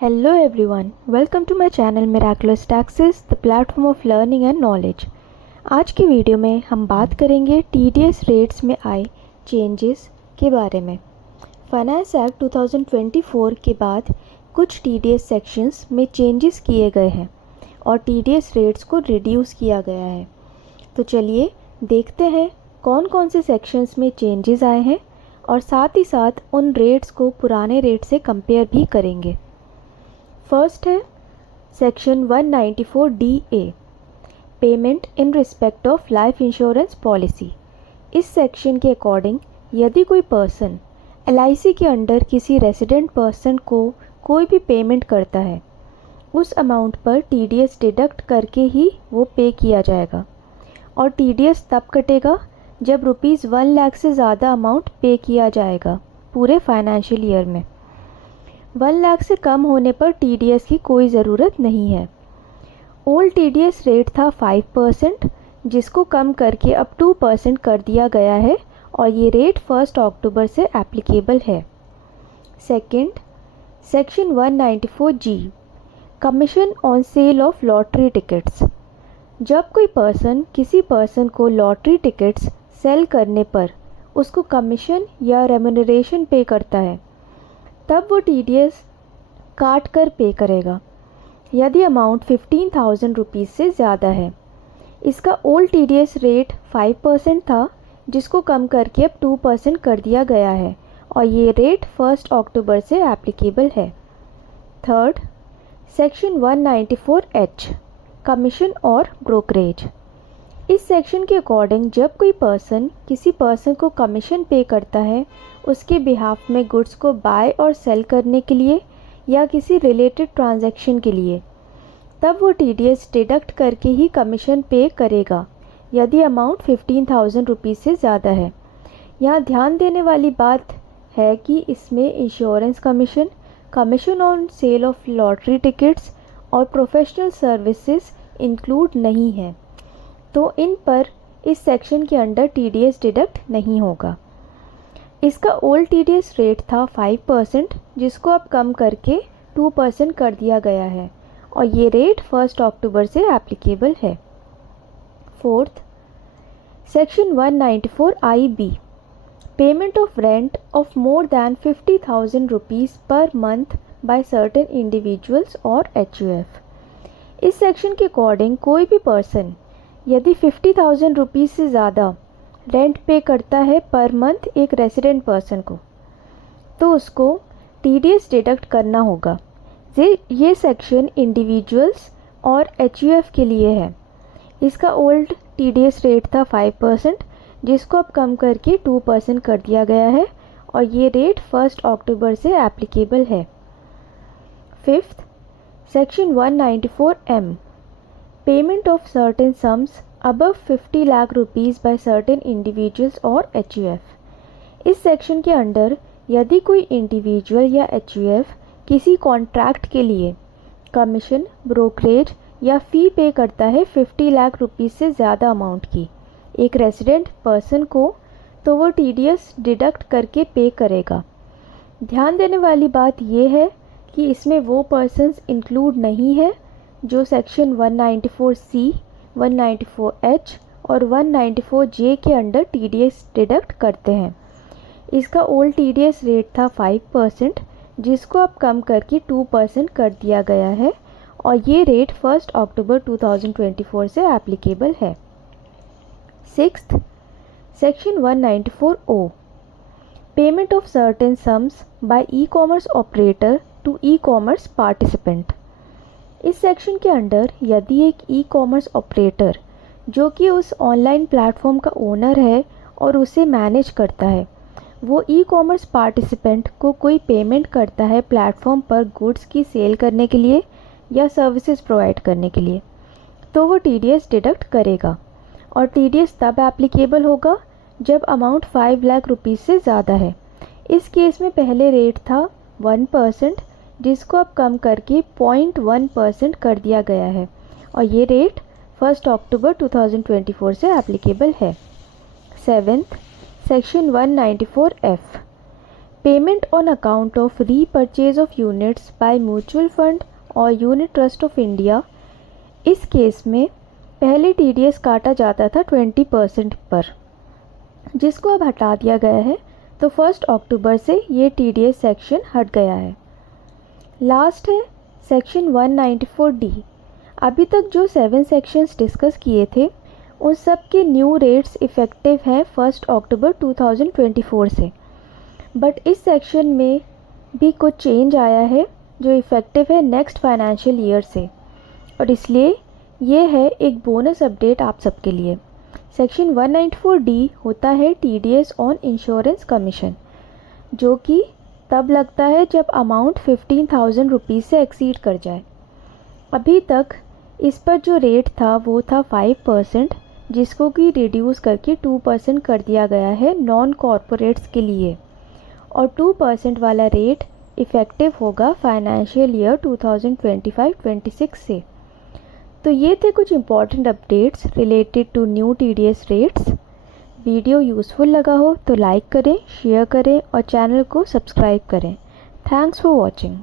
Hello everyone, welcome to my channel Miraculous Taxes, the platform of learning and knowledge। आज की video में हम बात करेंगे TDS रेट्स में आए चेंजेस के बारे में। फाइनेंस एक्ट 2024 के बाद कुछ TDS सेक्शंस में चेंजेस किए गए हैं और TDS रेट्स को रिड्यूस किया गया है। तो चलिए देखते हैं कौन कौन से सेक्शंस में चेंजेस आए हैं और साथ ही साथ उन रेट्स को पुराने रेट से कंपेयर भी करेंगे। फर्स्ट है section 194DA, payment in respect of life insurance policy. इस सेक्शन के अकॉर्डिंग यदि कोई पर्सन LIC के अंडर किसी रेजिडेंट पर्सन को कोई भी पेमेंट करता है, उस अमाउंट पर TDS डिडक्ट करके ही वो पे किया जाएगा और TDS तब कटेगा जब ₹1 लाख से ज़्यादा अमाउंट पे किया जाएगा पूरे फाइनेंशियल ईयर में। 1 लाख से कम होने पर TDS की कोई ज़रूरत नहीं है। ओल्ड TDS रेट था 5%, जिसको कम करके अब 2% कर दिया गया है और ये रेट 1 अक्टूबर से एप्लीकेबल है। Second, section 194G, commission on sale of lottery tickets. जब कोई पर्सन किसी पर्सन को लॉटरी टिकट्स सेल करने पर उसको कमीशन या रेम्यूनरेशन पे करता है, तब वो TDS काट कर पे करेगा यदि अमाउंट 15,000 रुपीज़ से ज़्यादा है। इसका ओल्ड TDS रेट 5% था, जिसको कम करके अब 2% कर दिया गया है और ये रेट 1 अक्टूबर से एप्लीकेबल है। थर्ड, सेक्शन 194H, कमीशन और ब्रोकरेज। इस सेक्शन के अकॉर्डिंग जब कोई पर्सन किसी पर्सन को कमीशन पे करता है उसके बिहाफ में गुड्स को बाय और सेल करने के लिए या किसी रिलेटेड ट्रांजैक्शन के लिए, तब वो TDS डिडक्ट करके ही कमीशन पे करेगा यदि अमाउंट 15,000 रुपीज़ से ज़्यादा है। यहाँ ध्यान देने वाली बात है कि इसमें insurance commission, commission on sale of lottery tickets और प्रोफेशनल सर्विसेज इंक्लूड नहीं है, तो इन पर इस सेक्शन के अंडर TDS डिडक्ट नहीं होगा। इसका ओल्ड TDS रेट था 5%, जिसको अब कम करके 2% कर दिया गया है और ये रेट 1 अक्टूबर से एप्लीकेबल है। Fourth, section 194IB, payment of rent of more than 50,000 rupees per month by certain individuals और HUF। इस सेक्शन के अकॉर्डिंग कोई भी पर्सन यदि 50,000 रुपीज़ से ज़्यादा रेंट पे करता है पर मंथ एक रेजिडेंट पर्सन को, तो उसको TDS डिडक्ट करना होगा। ये सेक्शन इंडिविजुअल्स और HUF के लिए है। इसका ओल्ड TDS रेट था 5%, जिसको अब कम करके 2% कर दिया गया है और ये रेट 1 अक्टूबर से एप्लीकेबल है। Fifth, section 194M, payment of certain sums above 50 lakh rupees by certain individuals और HUF। इस सेक्शन के अंडर यदि कोई इंडिविजुअल या HUF किसी कॉन्ट्रैक्ट के लिए कमीशन, ब्रोकरेज या फ़ी पे करता है 50 लाख रुपीज़ से ज़्यादा अमाउंट की एक रेजिडेंट पर्सन को, तो वो TDS डिडक्ट करके पे करेगा। ध्यान देने वाली बात यह है कि इसमें वो पर्सन्स इंक्लूड नहीं है जो सेक्शन 194C, 194H और 194J के अंडर TDS डिडक्ट करते हैं। इसका ओल्ड TDS रेट था 5%, जिसको अब कम करके 2% कर दिया गया है और ये रेट 1 अक्टूबर 2024 से एप्लीकेबल है। Sixth, section 194O, payment of certain sums by e-commerce operator to e-commerce participant. इस सेक्शन के अंडर यदि एक ई-कॉमर्स ऑपरेटर जो कि उस ऑनलाइन प्लेटफॉर्म का ओनर है और उसे मैनेज करता है, वो ई-कॉमर्स पार्टिसिपेंट को कोई पेमेंट करता है प्लेटफॉर्म पर गुड्स की सेल करने के लिए या सर्विसेज प्रोवाइड करने के लिए, तो वो TDS डिडक्ट करेगा और TDS तब एप्लीकेबल होगा जब अमाउंट 5 लाख रुपीज़ से ज़्यादा है। इस केस में पहले रेट था 1%, जिसको अब कम करके 0.1% कर दिया गया है और ये रेट 1 अक्टूबर 2024 से एप्लीकेबल है। Seventh, section 194F, payment on account of repurchase of units by mutual fund और यूनिट ट्रस्ट ऑफ इंडिया। इस केस में पहले TDS काटा जाता था 20% पर, जिसको अब हटा दिया गया है, तो 1 अक्टूबर से ये TDS सेक्शन हट गया है। लास्ट है सेक्शन 194D। अभी तक जो 7 सेक्शंस डिस्कस किए थे उन सब के न्यू रेट्स इफ़ेक्टिव हैं 1 अक्टूबर 2024 से, बट इस सेक्शन में भी कुछ चेंज आया है जो इफ़ेक्टिव है नेक्स्ट फाइनेंशियल ईयर से, और इसलिए ये है एक बोनस अपडेट आप सबके लिए। सेक्शन 194D होता है TDS ऑन इंश्योरेंस कमीशन, जो कि तब लगता है जब अमाउंट 15,000 रुपीज़ से एक्सीड कर जाए। अभी तक इस पर जो रेट था वो था 5%, जिसको कि रिड्यूस करके 2% कर दिया गया है नॉन कॉरपोरेट्स के लिए, और 2% वाला रेट इफ़ेक्टिव होगा फाइनेंशियल ईयर 2025-26 से। तो ये थे कुछ important updates related to new TDS rates. Video useful लगा हो तो लाइक करें, शेयर करें और चैनल को सब्सक्राइब करें। Thanks for watching.